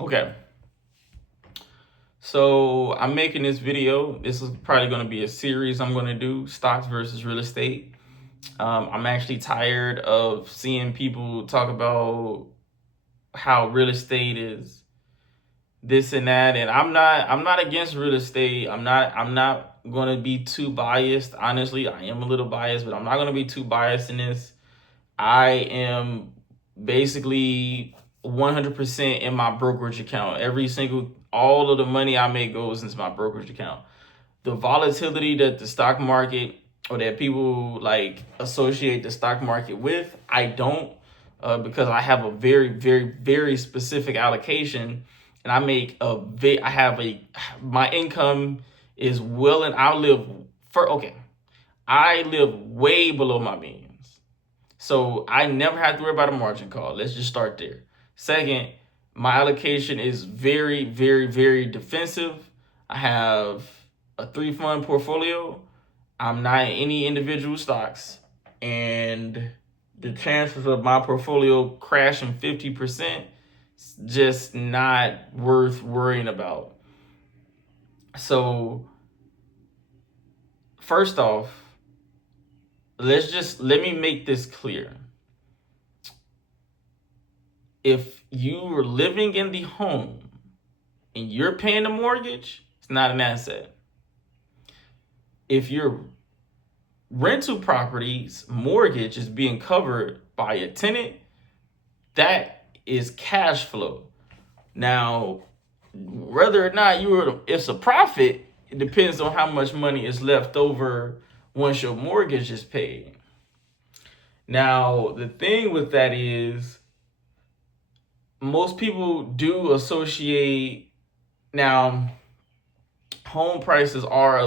Okay, so I'm making this video. This is probably going to be a series I'm going to do, stocks versus real estate. I'm actually tired of seeing people talk about how real estate is this and that, and I'm not against real estate. I'm not going to be too biased. Honestly, I am a little biased, but I'm not going to be too biased in this. I am basically 100% in my brokerage account. All of the money I make goes into my brokerage account. The volatility that the stock market or that people like associate the stock market with, I don't, because I have a very, very, very specific allocation, and my income is well, and I live way below my means. So I never have to worry about a margin call. Let's just start there. Second, my allocation is very, very, very defensive. I have a 3 fund portfolio. I'm not in any individual stocks. And the chances of my portfolio crashing 50% is just not worth worrying about. So, first off, let me make this clear. If you are living in the home and you're paying the mortgage, it's not an asset. If your rental property's mortgage is being covered by a tenant, that is cash flow. Now, whether or not it's a profit, it depends on how much money is left over once your mortgage is paid. Now, the thing with that is most people do associate now home prices are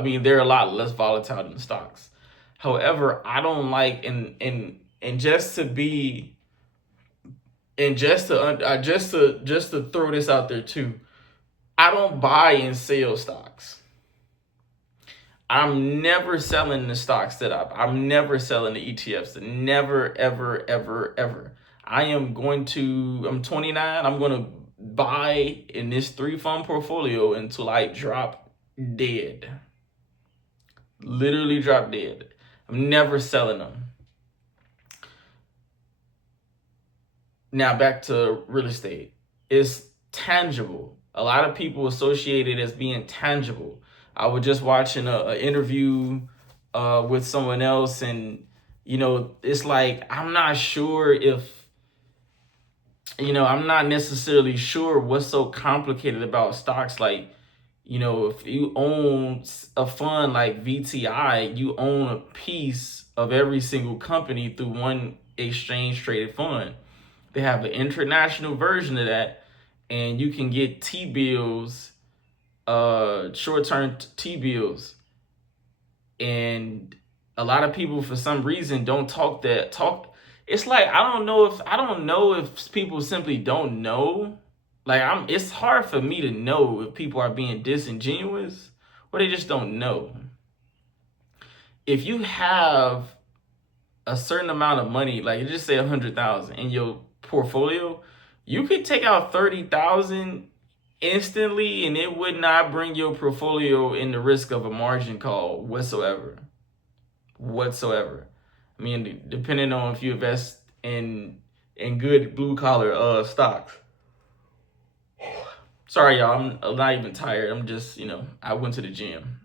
they're a lot less volatile than stocks. However, I don't like and just to be and just to throw this out there too. I don't buy and sell stocks. I'm never selling the stocks I'm never selling the ETFs. Never, ever, ever, ever. I'm 29. I'm going to buy in this 3 fund portfolio until I drop dead. Literally drop dead. I'm never selling them. Now back to real estate. It's tangible. A lot of people associate it as being tangible. I was just watching an interview with someone else, and it's like I'm not sure if I'm not necessarily sure what's so complicated about stocks. Like, if you own a fund like VTI, you own a piece of every single company through one exchange traded fund. They have an international version of that, and you can get T-bills, short-term T-bills. And a lot of people, for some reason, don't talk. It's like I don't know if people simply don't know. Like it's hard for me to know if people are being disingenuous or they just don't know. If you have a certain amount of money, like just say 100,000 in your portfolio, you could take out 30,000 instantly, and it would not bring your portfolio in the risk of a margin call whatsoever. I mean, depending on if you invest in good blue collar stocks. Sorry, y'all. I'm not even tired. I'm just, I went to the gym.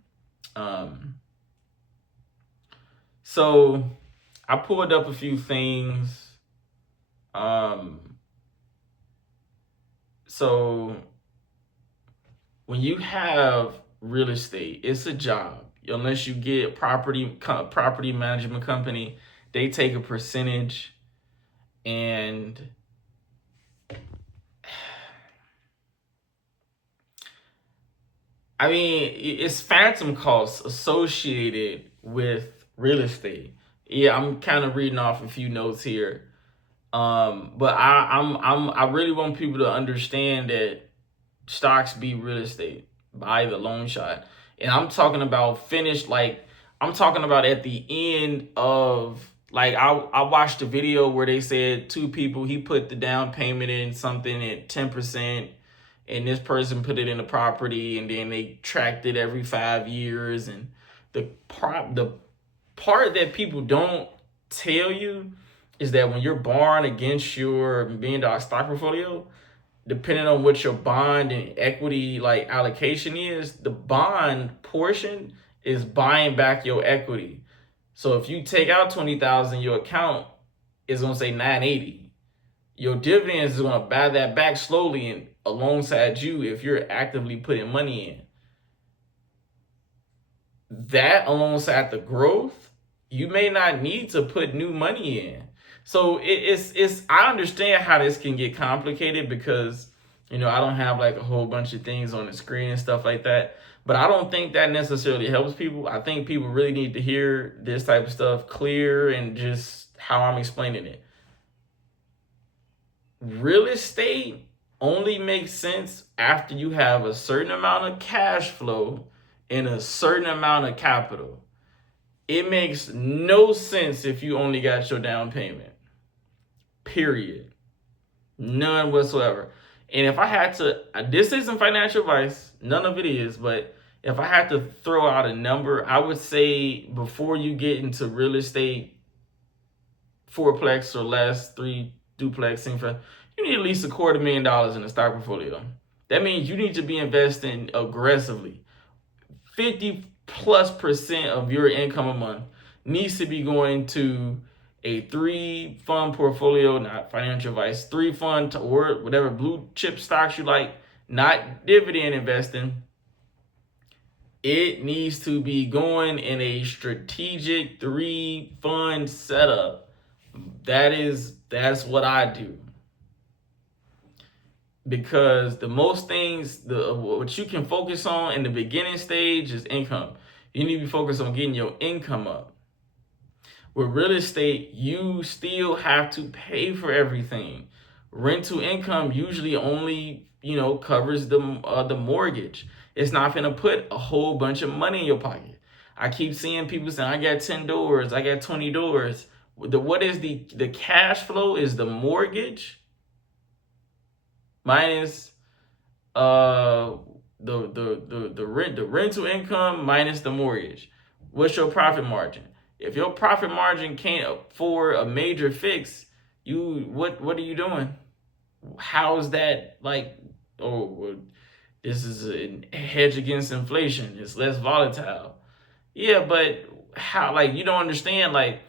So I pulled up a few things. So when you have real estate, it's a job. Unless you get property management company, they take a percentage, and I mean, it's phantom costs associated with real estate. Yeah, I'm kind of reading off a few notes here. But I really want people to understand that stocks be real estate by the loan shot. And I'm talking about finished, like I'm talking about at the end of Like I watched a video where they said two people, he put the down payment in something at 10%, and this person put it in the property, and then they tracked it every 5 years. And the part that people don't tell you is that when you're borrowing against your $1 million stock portfolio, depending on what your bond and equity like allocation is, the bond portion is buying back your equity. So if you take out 20,000, your account is gonna say 980. Your dividends is gonna buy that back slowly and alongside you if you're actively putting money in. That alongside the growth, you may not need to put new money in. So it's I understand how this can get complicated because I don't have like a whole bunch of things on the screen and stuff like that. But I don't think that necessarily helps people. I think people really need to hear this type of stuff clear and just how I'm explaining it. Real estate only makes sense after you have a certain amount of cash flow and a certain amount of capital. It makes no sense if you only got your down payment. Period. None whatsoever. And if I had to, this isn't financial advice, none of it is, but if I had to throw out a number, I would say before you get into real estate, fourplex or less, 3 duplex, you need at least $250,000 in a stock portfolio. That means you need to be investing aggressively. 50+% of your income a month needs to be going to a 3-fund portfolio, not financial advice, 3-fund or whatever blue chip stocks you like, not dividend investing. It needs to be going in a strategic 3-fund setup. That's what I do. Because the most things, what you can focus on in the beginning stage is income. You need to be focused on getting your income up. With real estate, you still have to pay for everything. Rental income usually only, covers the mortgage. It's not going to put a whole bunch of money in your pocket. I keep seeing people saying, I got 10 doors, I got 20 doors. What is the cash flow is the mortgage minus the rental income minus the mortgage. What's your profit margin? If your profit margin can't afford a major fix, what are you doing? How is that like? Oh, well, this is a hedge against inflation. It's less volatile. Yeah, but how? Like you don't understand. Like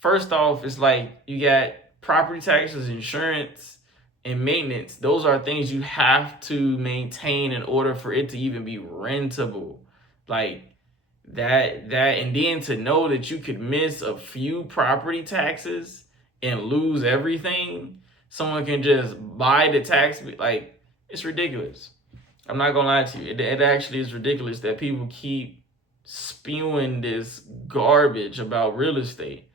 first off, it's like you got property taxes, insurance, and maintenance. Those are things you have to maintain in order for it to even be rentable. Like that and then to know that you could miss a few property taxes and lose everything. Someone can just buy the tax, like it's ridiculous. I'm not gonna lie to you. It actually is ridiculous that people keep spewing this garbage about real estate.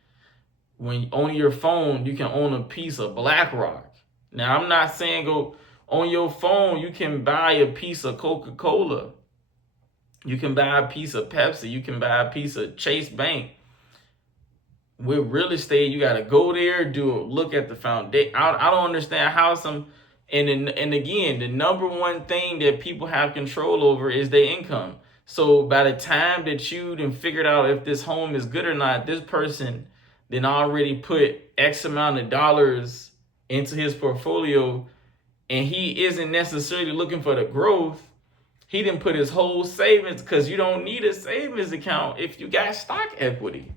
When on your phone you can own a piece of BlackRock. Now I'm not saying go on your phone you can buy a piece of Coca-Cola. You can buy a piece of Pepsi. You can buy a piece of Chase Bank. With real estate, you got to go there, look at the foundation. I don't understand how and again, the number one thing that people have control over is their income. So by the time that you then figured out if this home is good or not, this person then already put X amount of dollars into his portfolio, and he isn't necessarily looking for the growth. He didn't put his whole savings, because you don't need a savings account if you got stock equity,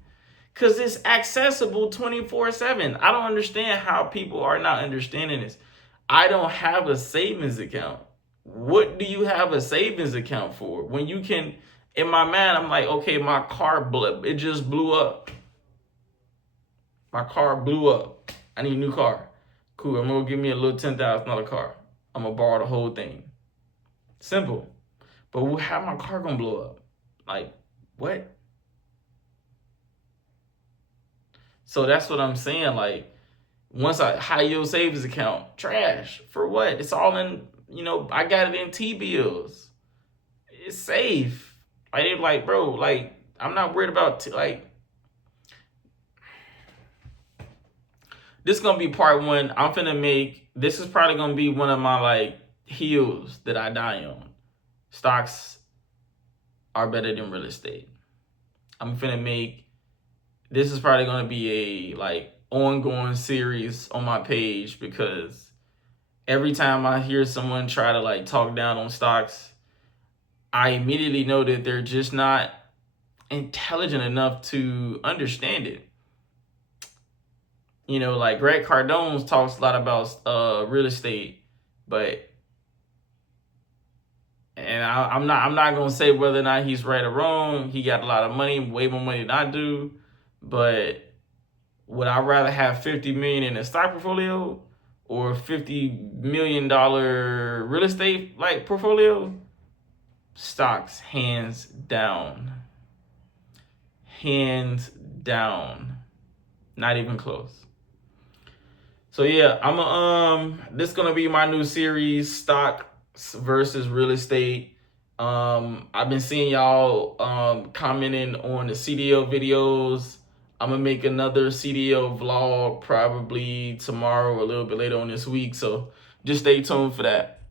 because it's accessible 24/7. I don't understand how people are not understanding this. I don't have a savings account. What do you have a savings account for? When you can, in my mind, I'm like, okay, my car it just blew up. My car blew up. I need a new car. Cool, I'm gonna give me a little $10,000 car. I'm gonna borrow the whole thing. Simple. But how my car gonna blow up? Like, what? So that's what I'm saying. Like, once I high yield savings account, trash. For what? It's all in, I got it in T-bills. It's safe. Like, they're like, bro, like, I'm not worried about, this is gonna be part one. I'm finna make, this is probably gonna be one of my like heels that I die on. Stocks are better than real estate. I'm finna make, this is probably gonna be a like ongoing series on my page, because every time I hear someone try to like talk down on stocks, I immediately know that they're just not intelligent enough to understand it. You know, like Greg Cardone talks a lot about real estate, but I'm not gonna say whether or not he's right or wrong. He got a lot of money, way more money than I do. But would I rather have 50 million in a stock portfolio or $50 million real estate like portfolio? Stocks, hands down. Hands down. Not even close. So yeah, this is gonna be my new series, stocks versus real estate. I've been seeing y'all commenting on the CDO videos. I'm gonna make another CDO vlog probably tomorrow or a little bit later on this week. So just stay tuned for that.